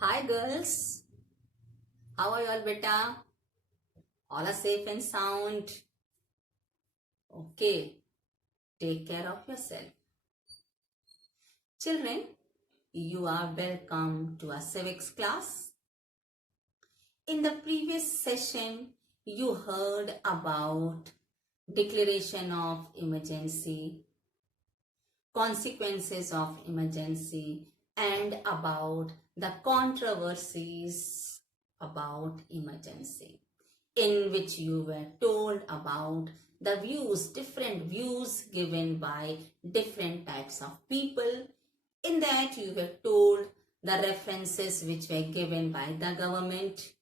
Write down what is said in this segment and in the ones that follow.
Hi girls, how are you all beta? All are safe and sound? Okay, take care of yourself. Children, you are welcome to our civics class. In the previous session, you heard about declaration of emergency, consequences of emergency, and about the controversies about emergency, in which you were told about the views, different views given by different types of people. In that you were told the references which were given by the government,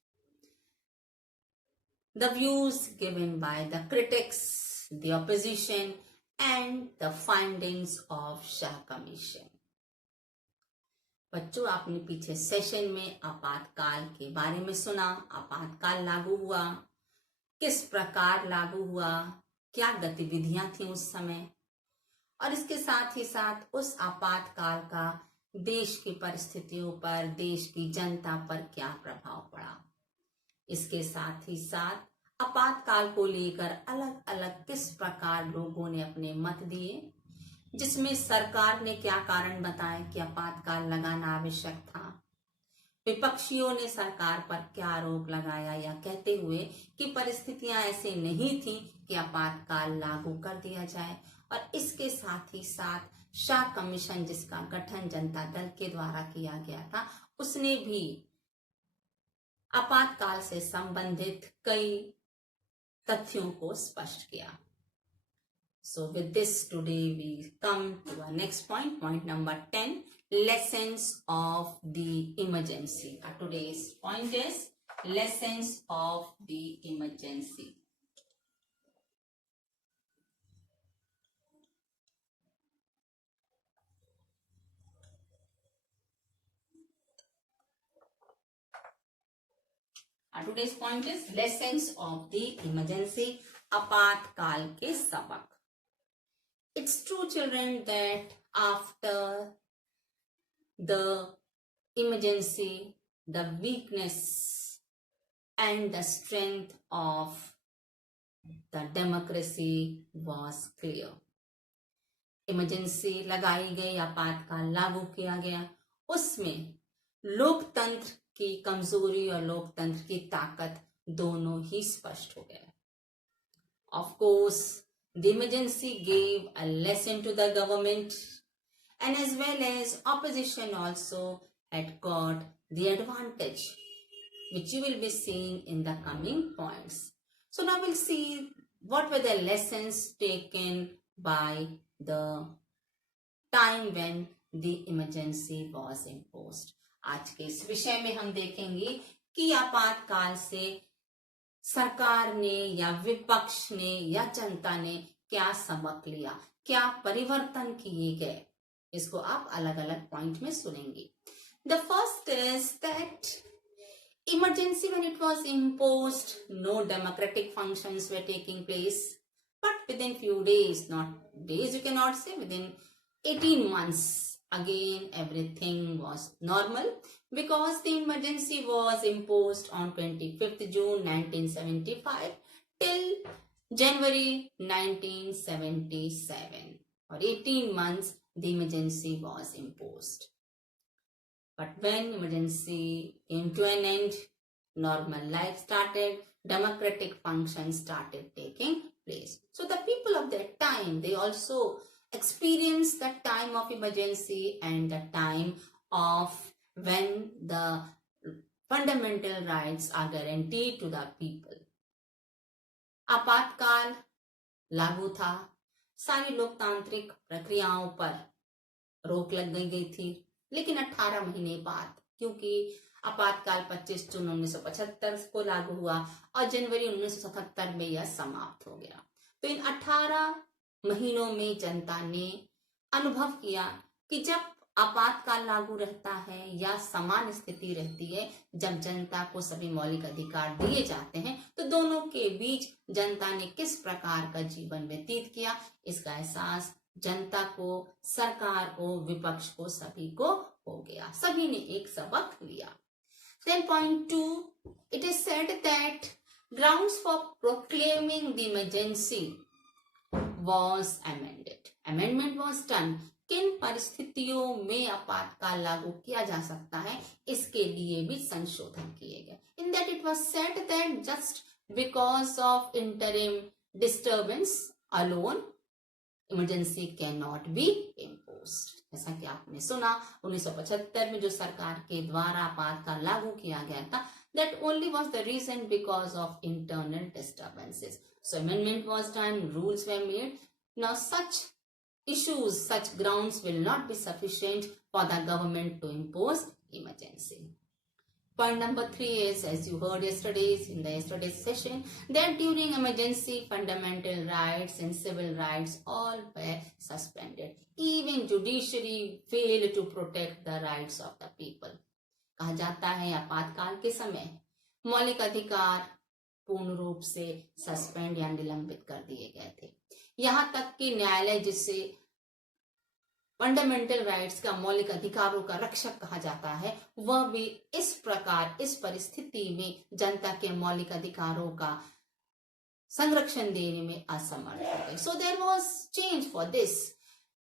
the views given by the critics, the opposition, and the findings of Shah Commission. बच्चों, आपने पीछे session में आपातकाल के बारे में सुना। आपातकाल लागू हुआ, किस प्रकार लागू हुआ, क्या गतिविधियां थी उस समय, और इसके साथ ही साथ उस आपातकाल का देश की परिस्थितियों पर, देश की जनता पर क्या प्रभाव पड़ा। इसके साथ ही साथ आपातकाल को लेकर अलग अलग किस प्रकार लोगों ने अपने मत दिए, जिसमें सरकार ने क्या कारण बताए कि आपातकाल लगाना आवश्यक था, विपक्षियों ने सरकार पर क्या आरोप लगाया या कहते हुए कि परिस्थितियां ऐसी नहीं थी कि आपातकाल लागू कर दिया जाए। और इसके साथ ही साथ शाह कमीशन, जिसका गठन जनता दल के द्वारा किया गया था, उसने भी आपातकाल से संबंधित कई तथ्यों को स्पष्ट किया। So with this, today we come to our next point, point number 10, lessons of the emergency. Our today's point is lessons of the emergency. Our today's point is lessons of the emergency, आपातकाल के सबक. It's true, children, that after the emergency, the weakness and the strength of the democracy was clear. Emergency लगाई गई, आपातकाल लागू किया गया, उसमें लोकतंत्र की कमजोरी और लोकतंत्र की ताकत दोनों ही स्पष्ट हो गया. Of course, the emergency gave a lesson to the government, and as well as opposition also had got the advantage, which you will be seeing in the coming points. So now we'll see what were the lessons taken by the time when the emergency was imposed. आज के इस विषय में हम देखेंगे कि आपातकाल से सरकार ने या विपक्ष ने या जनता ने क्या सबक लिया, क्या परिवर्तन किए गए. इसको आप अलग अलग पॉइंट में सुनेंगे. The first is that emergency, when it was imposed, no democratic functions were taking place, but within few days, not days you cannot say, within 18 months, again everything was normal, because the emergency was imposed on 25th June 1975 till January 1977. For 18 months, the emergency was imposed. But when emergency came to an end, normal life started, democratic functions started taking place. So the people of that time, they also experienced the time of emergency and the time of when the fundamental rights are guaranteed to the people. आपातकाल लागू था, सारी लोकतांत्रिक प्रक्रियाओं पर रोक लग गई थी, लेकिन 18 महीने बाद, क्योंकि आपातकाल 25 जून 1975 को लागू हुआ और जनवरी 1977 में यह समाप्त हो गया. तो इन 18 महीनों में जनता ने अनुभव किया कि जब आपातकाल लागू रहता है या समान स्थिति रहती है, जब जनता को सभी मौलिक अधिकार दिए जाते हैं, तो दोनों के बीच जनता ने किस प्रकार का जीवन व्यतीत किया, इसका एहसास जनता को, सरकार को, विपक्ष को, सभी को हो गया. सभी ने एक सबक लिया. Then point 2, it is said that grounds for proclaiming the emergency was amended. Amendment was done. किन परिस्थितियों में आपातकाल लागू किया जा सकता है, इसके लिए भी संशोधन किए गए. In that it was said that just because of interim disturbance alone emergency cannot be imposed. जैसा कि आपने सुना 1975 में जो सरकार के द्वारा आपातकाल लागू किया गया था, that only was the reason because of internal disturbances. So amendment was done, rules were made. Now such issues, such grounds will not be sufficient for the government to impose emergency. Point number 3 is, as you heard in the yesterday's session, that during emergency, fundamental rights and civil rights all were suspended. Even judiciary failed to protect the rights of the people. कहा जाता है आपातकाल के समय मौलिक अधिकार पूर्ण रूप से सस्पेंड या निलंबित कर दिए गए थे. यहाँ तक कि न्यायालय, जिससे फंडामेंटल राइट्स का, मौलिक अधिकारों का रक्षक कहा जाता है, वह भी इस प्रकार, इस परिस्थिति में जनता के मौलिक अधिकारों का संरक्षण देने में असमर्थ हो गए. So there was change for this.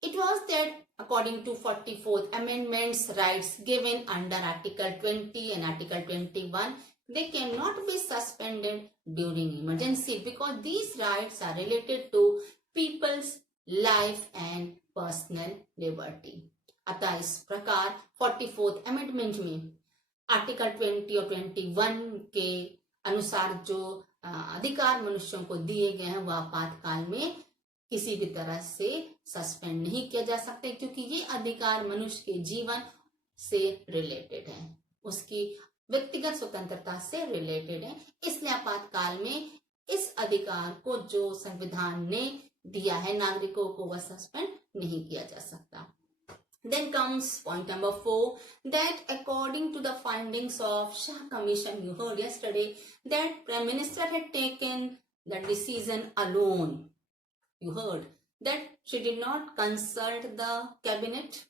It was that according to 44th Amendment's rights given under Article 20 and Article 21, they cannot be suspended during emergency because these rights are related to people's life and personal liberty. अतः इस प्रकार 44th amendment में article 20 और 21 के अनुसार जो अधिकार मनुष्यों को दिए गए हैं, वह आपातकाल में किसी भी तरह से सस्पेंड नहीं किया जा सकते, क्योंकि ये अधिकार मनुष्य के जीवन से रिलेटेड है, उसकी व्यक्तिगत स्वतंत्रता से रिलेटेड है. इसलिए आपातकाल में इस अधिकार को जो संविधान ने दिया है नागरिकों को, वह सस्पेंड नहीं किया जा सकता. Then comes point number 4, that according to the findings of Shah Commission, you heard yesterday, that Prime Minister had taken the decision alone. You heard that she did not consult the cabinet.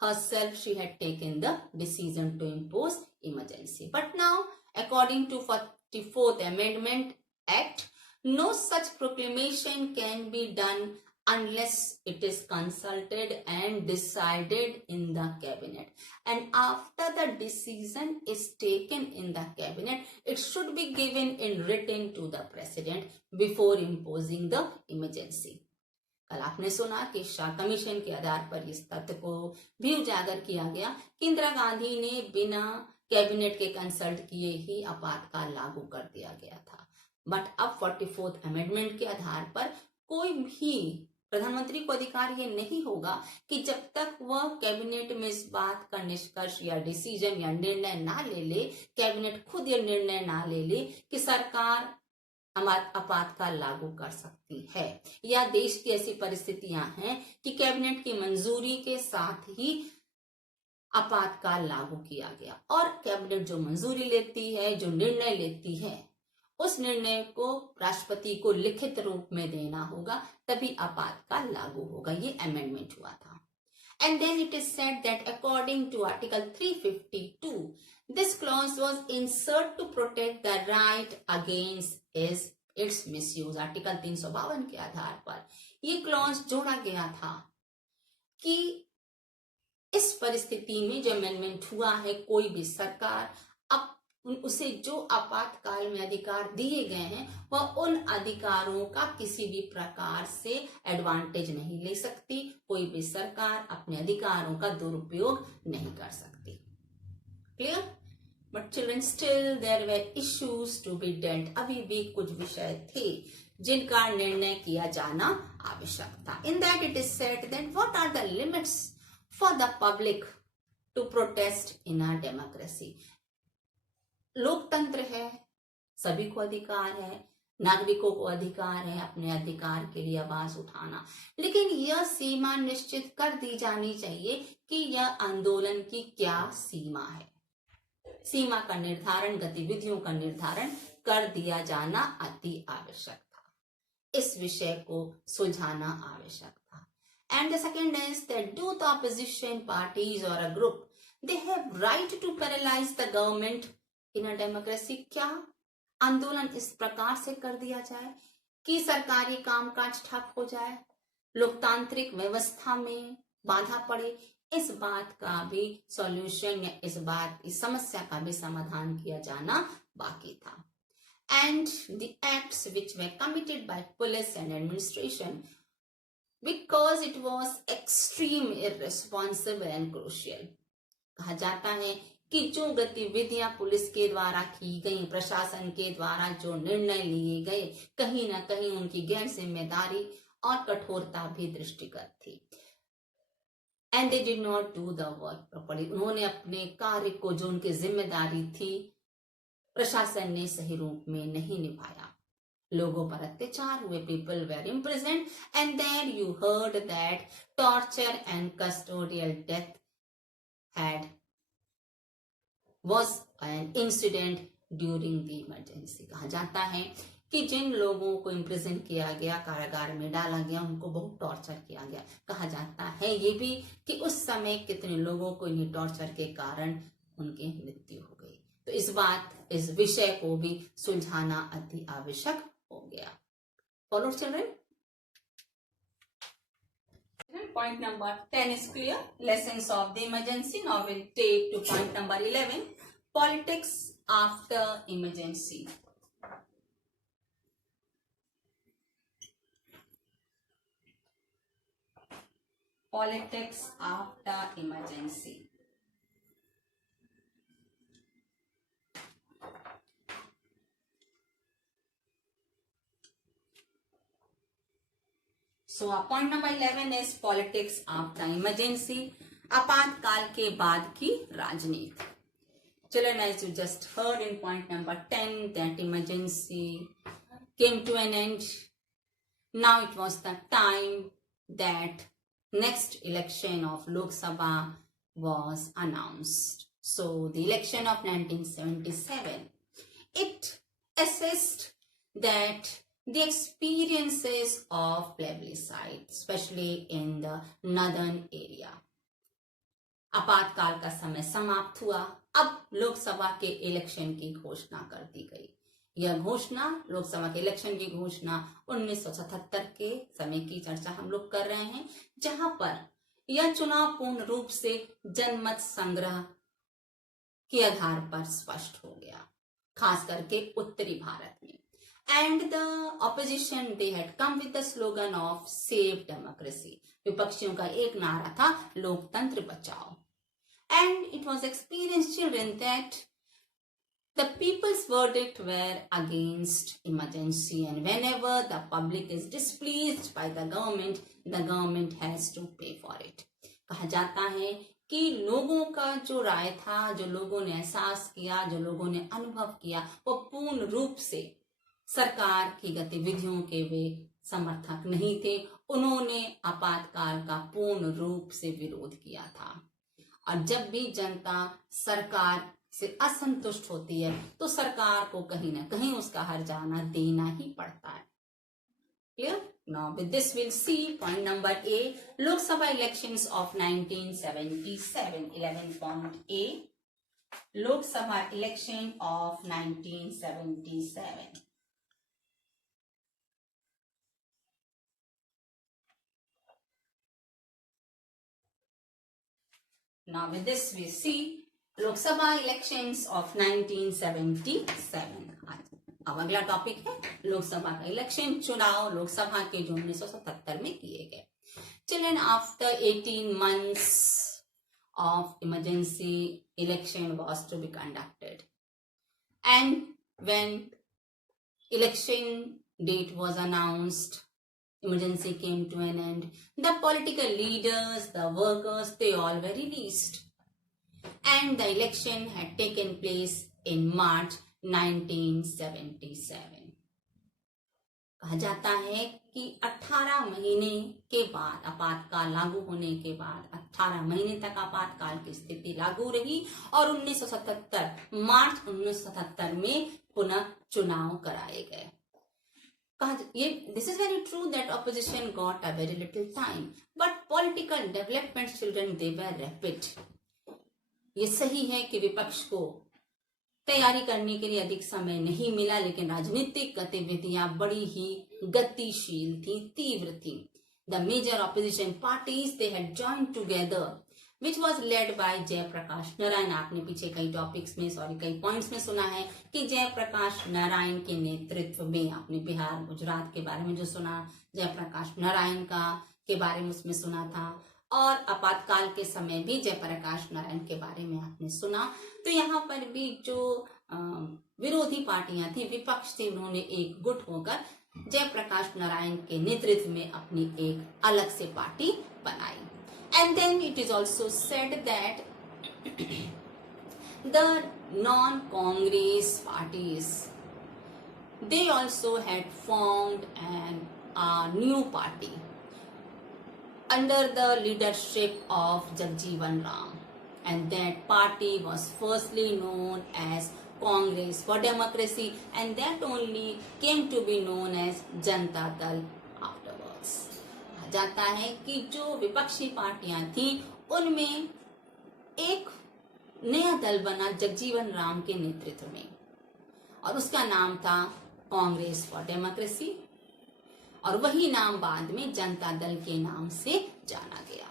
Herself, she had taken the decision to impose emergency. But now, according to 44th Amendment Act, no such proclamation can be done unless it is consulted and decided in the cabinet. And after the decision is taken in the cabinet, it should be given in written to the president before imposing the emergency. कल आपने सुना कि Shah commission के आधार पर इस तथ्य को भी उजागर किया गया कि इंदिरा गांधी ने बिना कैबिनेट के कंसल्ट किए ही आपातकाल लागू कर दिया गया था. बट अब 44th अमेंडमेंट के आधार पर कोई भी प्रधानमंत्री को अधिकार ये नहीं होगा कि जब तक वह कैबिनेट में इस बात का निष्कर्ष या डिसीजन या निर्णय ना ले ले, कैबिनेट खुद ये निर्णय ना ले ले कि सरकार आपातकाल लागू कर सकती है, या देश की ऐसी परिस्थितियां हैं कि कैबिनेट की मंजूरी के साथ ही आपातकाल लागू किया गया, और कैबिनेट जो मंजूरी लेती है, जो निर्णय लेती है, उस निर्णय को राष्ट्रपति को लिखित रूप में देना होगा, तभी आपातकाल लागू होगा. ये अमेंडमेंट हुआ था. And then it is said that according to Article 352, this clause was inserted to protect the right against its misuse. Article 352 के आधार पर ये क्लॉज जोड़ा गया था कि इस परिस्थिति में जो अमेंडमेंट हुआ है, कोई भी सरकार अब उसे जो आपातकाल में अधिकार दिए गए हैं, वह उन अधिकारों का किसी भी प्रकार से एडवांटेज नहीं ले सकती. कोई भी सरकार अपने अधिकारों का दुरुपयोग नहीं कर सकती. Clear? But children, still there were issues to be dealt. अभी भी कुछ विषय थे जिनका निर्णय किया जाना आवश्यक था. In that it is said that what are the limits for the public to protest in a democracy. लोकतंत्र है, सभी को अधिकार है, नागरिकों को अधिकार है अपने अधिकार के लिए आवाज उठाना, लेकिन यह सीमा निश्चित कर दी जानी चाहिए कि यह आंदोलन की क्या सीमा है. सीमा का निर्धारण, गतिविधियों का निर्धारण कर दिया जाना अति आवश्यक था. इस विषय को सुलझाना आवश्यक था. And the second is that do the opposition parties or a group they have right to paralyze the government in a democracy. क्या आंदोलन इस प्रकार से कर दिया जाए कि सरकारी कामकाज ठप हो जाए, लोकतांत्रिक व्यवस्था में बाधा पड़े? इस बात का भी सॉल्यूशन या इस समस्या का भी समाधान किया जाना बाकी था. And the acts which were committed by police and administration, because it was extreme, irresponsible and crucial. कहा जाता है कि जो गतिविधियां पुलिस के द्वारा की गई, प्रशासन के द्वारा जो निर्णय लिए गए, कहीं ना कहीं उनकी गैर जिम्मेदारी और कठोरता भी दृष्टिगत थी. And they did not do the work properly. उन्होंने अपने कार्य को, जो उनकी जिम्मेदारी थी, प्रशासन ने सही रूप में नहीं निभाया. लोगों पर अत्याचार हुए. People were imprisoned and there you heard that torture and custodial death was an incident during the emergency. कहा जाता है कि जिन लोगों को इम्प्रिजन किया गया, कारागार में डाला गया, उनको बहुत टॉर्चर किया गया. कहा जाता है ये भी कि उस समय कितने लोगों को इन्हीं टॉर्चर के कारण उनकी मृत्यु हो गई. तो इस विषय को भी सुलझाना अति आवश्यक हो गया. Follow children. Point number 10 is clear. Lessons of the emergency. Now we'll take to point number 11. Politics after emergency. Politics after emergency. So point number 11 is politics after emergency. आपातकाल के बाद की राजनीति. Children, as you just heard in point number 10 that emergency came to an end. Now it was the time that next election of Lok Sabha was announced. So the election of 1977, it assessed that the experiences of plebiscite, especially in the northern area. आपातकाल का समय समाप्त हुआ. अब लोकसभा के election की घोषणा कर दी गई. यह घोषणा, लोकसभा के इलेक्शन की घोषणा 1977 के समय की चर्चा हम लोग कर रहे हैं, जहां पर यह चुनाव पूर्ण रूप से जनमत संग्रह के आधार पर स्पष्ट हो गया, खास करके उत्तरी भारत में. And the opposition, they had come with the slogan of Save Democracy. विपक्षियों का एक नारा था, लोकतंत्र बचाओ. And it was experienced, children, that the people's verdict were against emergency, and whenever the public is displeased by the government has to pay for it. कहा जाता है कि लोगों का जो राय था, जो लोगों ने एहसास किया, जो लोगों ने अनुभव किया, वो पूर्ण रूप से सरकार की गतिविधियों के वे समर्थक नहीं थे. उन्होंने आपातकाल का पूर्ण रूप से विरोध किया था. और जब भी जनता सरकार से असंतुष्ट होती है तो सरकार को कहीं ना कहीं उसका हर्जाना देना ही पड़ता है. Clear? Now with this will see point number A, Lok Sabha elections of 1977. 11.A, Lok Sabha election of 1977. Now with this we see Lok Sabha elections of 1977. अब अगला टॉपिक है लोकसभा का इलेक्शन, चुनाव लोकसभा के जो 1977 में किए गए. Children, after 18 months of emergency, election was to be conducted. And when election date was announced, emergency came to an end. The political leaders, the workers, they all were released. And the election had taken place in March 1977. कहा जाता है कि 18 महीने के बाद, आपातकाल लागू होने के बाद 18 महीने तक आपातकाल की स्थिति लागू रही और 1977 मार्च 1977 में पुनः चुनाव कराए गए. This is very true that opposition got a very little time, but political development, children, they were rapid. ये सही है कि विपक्ष को तैयारी करने के लिए अधिक समय नहीं मिला, लेकिन राजनीतिक गतिविधियां बड़ी ही गतिशील थी, तीव्र थी. The major opposition parties they had joined together which was led by Jayaprakash Narayan. आपने पीछे कई टॉपिक्स में कई पॉइंट्स में सुना है कि जयप्रकाश नारायण के नेतृत्व में, आपने बिहार गुजरात के बारे में जो सुना, जयप्रकाश नारायण का के बारे में उसमें सुना था, और आपातकाल के समय भी जयप्रकाश नारायण के बारे में आपने सुना. तो यहाँ पर भी जो विरोधी पार्टियां थी, विपक्ष थे, उन्होंने एक गुट होकर जयप्रकाश नारायण के नेतृत्व में अपनी एक अलग से पार्टी बनाई. And then it is also said that the non-Congress parties, they also had formed a new party under the leadership of Jagjeevan Ram, and that party was firstly known as Congress for Democracy, and that only came to be known as Janata Dal afterwards. जाता है कि जो विपक्षी पार्टियां थी उनमें एक नया दल बना जगजीवन राम के नेतृत्व में, और उसका नाम था कांग्रेस फॉर डेमोक्रेसी, और वही नाम बाद में जनता दल के नाम से जाना गया.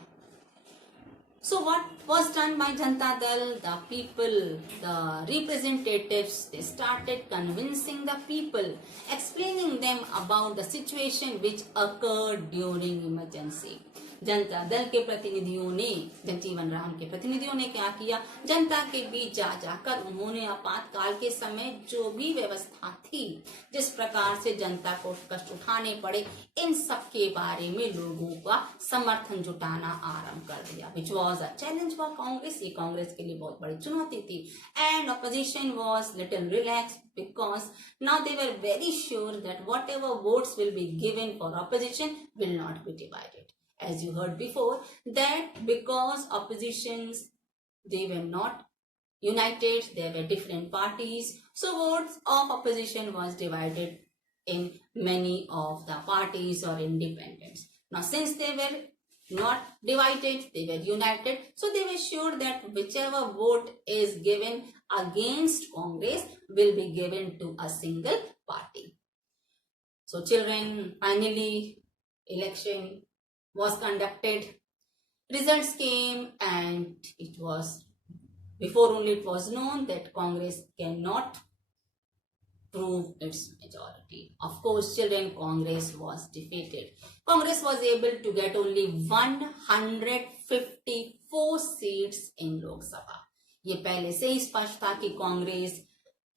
So what was done by Janata Dal? The people, the representatives, they started convincing the people, explaining them about the situation which occurred during emergency. Janata Dal के प्रतिनिधियों ने, जगजीवन राम के प्रतिनिधियों ने क्या किया, जनता के बीच जा जाकर उन्होंने आपातकाल के समय जो भी व्यवस्था थी, जिस प्रकार से जनता को कष्ट उठाने पड़े, इन सब के बारे में लोगों का समर्थन जुटाना आरंभ कर दिया. Which was a challenge for Congress. ये कांग्रेस के लिए बहुत बड़ी चुनौती थी. And opposition was little relax because now they were very sure that whatever votes will be given for opposition will not be divided. As you heard before, that because oppositions, they were not united, there were different parties, so votes of opposition was divided in many of the parties or independents. Now since they were not divided, they were united, so they were sure that whichever vote is given against Congress will be given to a single party. So children, finally election was conducted, results came, and it was, before only it was known that Congress cannot prove its majority. Of course, children, Congress was defeated. Congress was able to get only 154 seats in Lok Sabha. ये पहले से ही स्पष्ट था कि कांग्रेस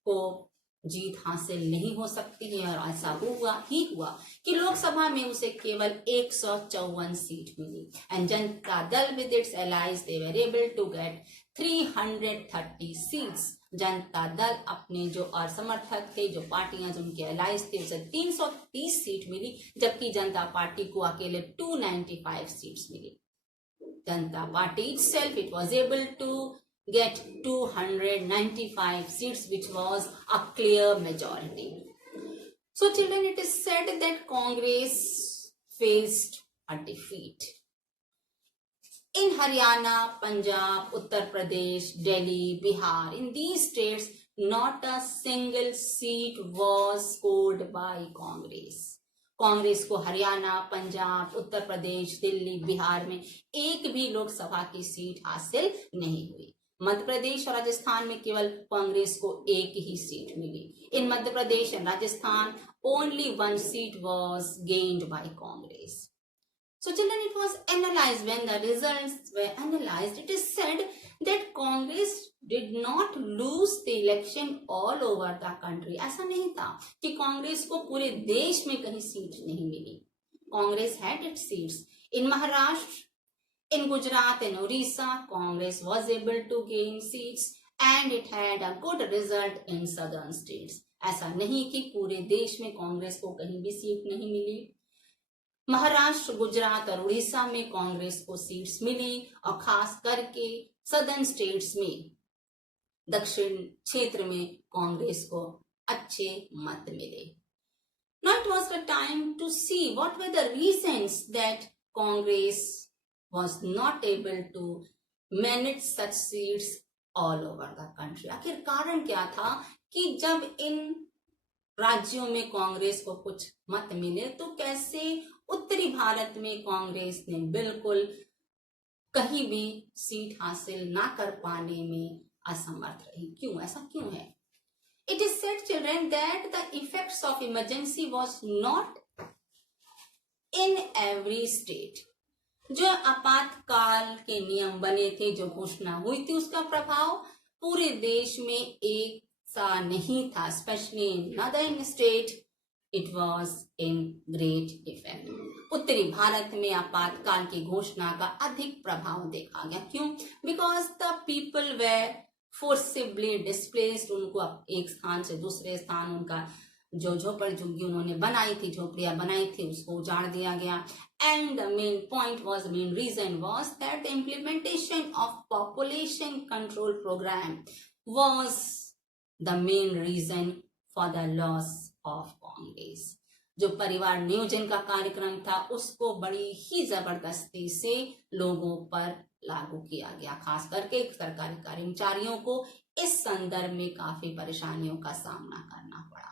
को जीत हासिल नहीं हो सकती है, और ऐसा हुआ कि लोकसभा में उसे केवल 154 seat milli. And Janata Dal with its allies they were able to get 330 seats. Janata Dal अपने जो और समर्थक थे, जो पार्टियां जो उनके एलाइज थे, उसे 330 सीट मिली, जबकि जनता पार्टी को अकेले 295 seats milli. Janata party itself, it was able to get 295 seats, which was a clear majority. So children, it is said that Congress faced a defeat. In Haryana, Punjab, Uttar Pradesh, Delhi, Bihar, in these states, not a single seat was scored by Congress. Congress को हरियाणा, पंजाब, उत्तर प्रदेश, दिल्ली, बिहार में एक भी लोकसभा की seat हासिल नहीं हुई. मध्य प्रदेश और राजस्थान में केवल कांग्रेस को एक ही सीट मिली. In Madhya Pradesh and Rajasthan only one seat was gained by Congress. So children, it was analyzed. When the results were analyzed, it is said that Congress did not lose the election all over the country. ऐसा नहीं था कि कांग्रेस को पूरे देश में कहीं seat नहीं मिली. Congress had its seats in Maharashtra, in Gujarat and Orissa. Congress was able to gain seats and it had a good result in southern states. ऐसा नहीं कि पूरे देश में कांग्रेस को कहीं भी सीट नहीं मिली. महाराष्ट्र, गुजरात और उड़ीसा में कांग्रेस को सीट्स मिली, और खास करके सदर्न स्टेट्स में, दक्षिण क्षेत्र में कांग्रेस को अच्छे मत मिले. Now it was the time to see what were the reasons that Congress was not able to manage such seats all over the country. आखिर कारण क्या था कि जब इन राज्यों में कांग्रेस को कुछ मत मिले तो कैसे उत्तरी भारत में कांग्रेस ने बिल्कुल कहीं भी सीट हासिल ना कर पाने में असमर्थ रही। क्यों, ऐसा क्यों है? It is said, children, that the effects of emergency was not in every state. जो आपातकाल के नियम बने थे, जो घोषणा हुई थी, उसका प्रभाव पूरे देश में एक सा नहीं था। Specially in northern state it was in great effect. उत्तरी भारत में आपातकाल की घोषणा का अधिक प्रभाव देखा गया। क्यों? Because the people were forcibly displaced. उनको एक स्थान से दूसरे स्थान, उनका जो झोपड़ झुग्गी उन्होंने बनाई थी, झोपड़ियां बनाई थी, उसको उजाड़ दिया गया। And the main point was, main reason was that the implementation of population control program was the main reason for the loss of Congress. जो परिवार नियोजन का कार्यक्रम था उसको बड़ी ही जबरदस्ती से लोगों पर लागू किया गया। खास करके सरकारी कर्मचारियों को इस संदर्भ में काफी परेशानियों का सामना करना पड़ा।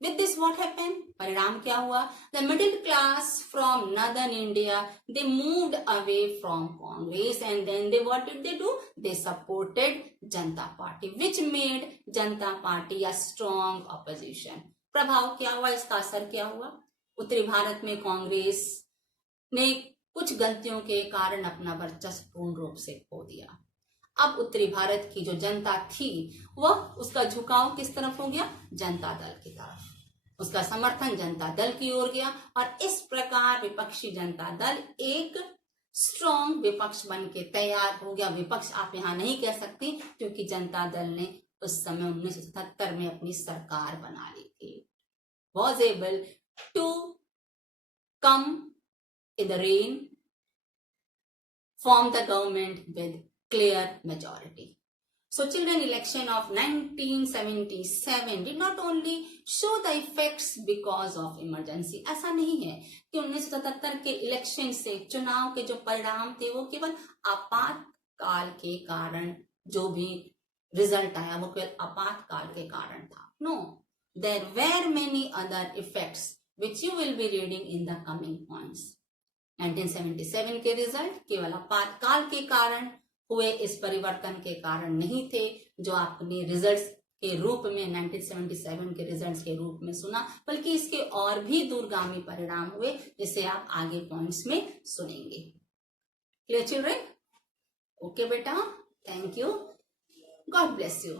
With this, what happened? परिणाम क्या हुआ? The middle class from northern India, they moved away from Congress, and then what did they do? They supported Janata Party, which made Janata Party a strong opposition. प्रभाव क्या हुआ? इसका असर क्या हुआ? उत्तरी भारत में कांग्रेस ने कुछ गलतियों के कारण अपना वर्चस्व पूर्ण रूप से खो दिया। अब उत्तरी भारत की जो जनता थी वह, उसका झुकाव किस तरफ हो गया? जनता दल की तरफ। उसका समर्थन जनता दल की ओर गया और इस प्रकार विपक्षी जनता दल एक स्ट्रॉन्ग विपक्ष बन के तैयार हो गया। विपक्ष आप यहाँ नहीं कह सकती क्योंकि जनता दल ने उस समय 1977 में अपनी सरकार बना ली थी। Was able to come in the reign, form the government with clear majority. So children, election of 1977 did not only show the effects because of emergency. ऐसा नहीं है कि 1977 के इलेक्शन से, चुनाव के जो परिणाम थे वो केवल आपातकाल के कारण जो भी रिजल्ट आया वो केवल आपातकाल के कारण था। No, there were many other effects which you will be reading in the coming points. 1977 के रिजल्ट केवल आपातकाल के कारण हुए, इस परिवर्तन के कारण नहीं थे जो आपने रिजल्ट्स के रूप में 1977 के रिजल्ट्स के रूप में सुना, बल्कि इसके और भी दूरगामी परिणाम हुए जिसे आप आगे पॉइंट्स में सुनेंगे। Clear children? ओके बेटा, thank you, God bless you.